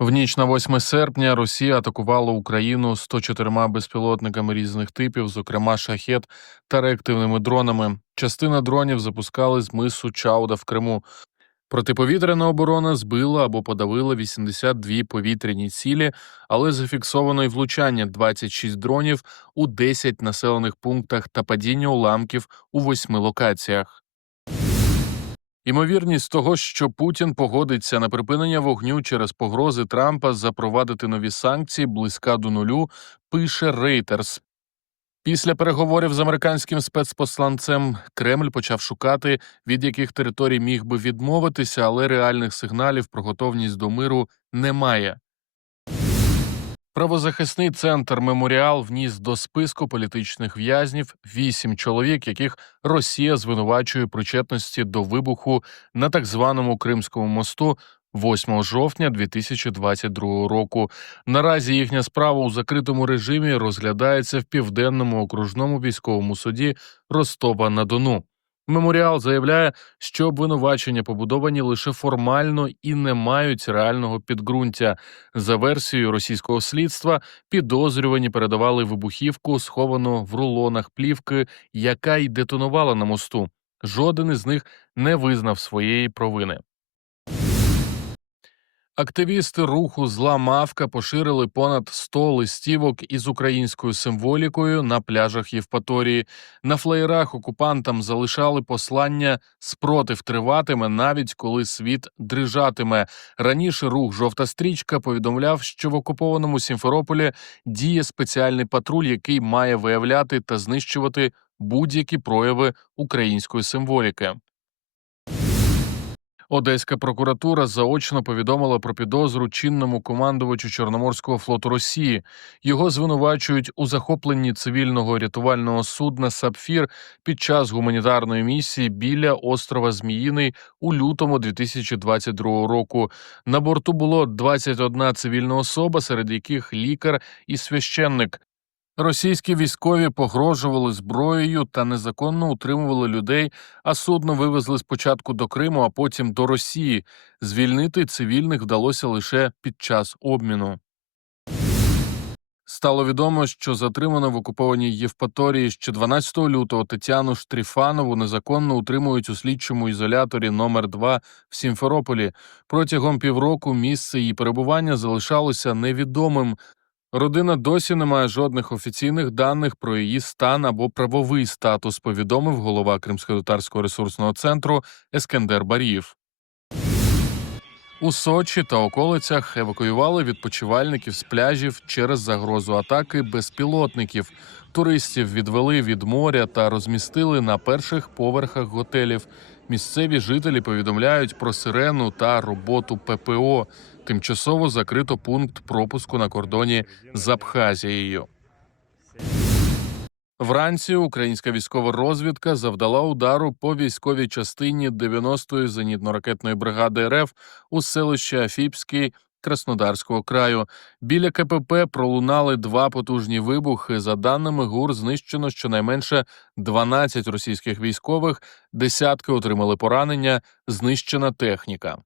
В ніч на 8 серпня Росія атакувала Україну 104 безпілотниками різних типів, зокрема шахет та реактивними дронами. Частина дронів запускали з мису Чауда в Криму. Протиповітряна оборона збила або подавила 82 повітряні цілі, але зафіксовано й влучання 26 дронів у 10 населених пунктах та падіння уламків у 8 локаціях. Імовірність того, що Путін погодиться на припинення вогню через погрози Трампа запровадити нові санкції, близька до нулю, пише Рейтерс. Після переговорів з американським спецпосланцем Кремль почав шукати, від яких територій міг би відмовитися, але реальних сигналів про готовність до миру немає. Правозахисний центр Меморіал вніс до списку політичних в'язнів вісім чоловік, яких Росія звинувачує причетності до вибуху на так званому Кримському мосту 8 жовтня 2022 року. Наразі їхня справа у закритому режимі розглядається в південному окружному військовому суді Ростова на Дону. Меморіал заявляє, що обвинувачення побудовані лише формально і не мають реального підґрунтя. За версією російського слідства, підозрювані передавали вибухівку, сховану в рулонах плівки, яка й детонувала на мосту. Жоден із них не визнав своєї провини. Активісти руху Зла Мавка поширили понад 100 листівок із українською символікою на пляжах Євпаторії. На флеєрах окупантам залишали послання спротив триватиме, навіть коли світ дрижатиме. Раніше рух Жовта стрічка повідомляв, що в окупованому Сімферополі діє спеціальний патруль, який має виявляти та знищувати будь-які прояви української символіки. Одеська прокуратура заочно повідомила про підозру чинному командувачу Чорноморського флоту Росії. Його звинувачують у захопленні цивільного рятувального судна Сапфір під час гуманітарної місії біля острова Зміїний у лютому 2022 року. На борту було 21 цивільна особа, серед яких лікар і священник. Російські військові погрожували зброєю та незаконно утримували людей, а судно вивезли спочатку до Криму, а потім до Росії. Звільнити цивільних вдалося лише під час обміну. Стало відомо, що затримано в окупованій Євпаторії ще 12 лютого Тетяну Штріфанову незаконно утримують у слідчому ізоляторі номер 2 в Сімферополі. Протягом півроку місце її перебування залишалося невідомим. Родина досі не має жодних офіційних даних про її стан або правовий статус, повідомив голова Кримсько-татарського ресурсного центру Ескендер Баріїв. У Сочі та околицях евакуювали відпочивальників з пляжів через загрозу атаки безпілотників. Туристів відвели від моря та розмістили на перших поверхах готелів. Місцеві жителі повідомляють про сирену та роботу ППО. Тимчасово закрито пункт пропуску на кордоні з Абхазією. Вранці українська військова розвідка завдала удару по військовій частині 90-ї зенітно-ракетної бригади РФ у селищі Афіпський Краснодарського краю. Біля КПП пролунали два потужні вибухи. За даними ГУР, знищено щонайменше 12 російських військових, десятки отримали поранення, знищена техніка.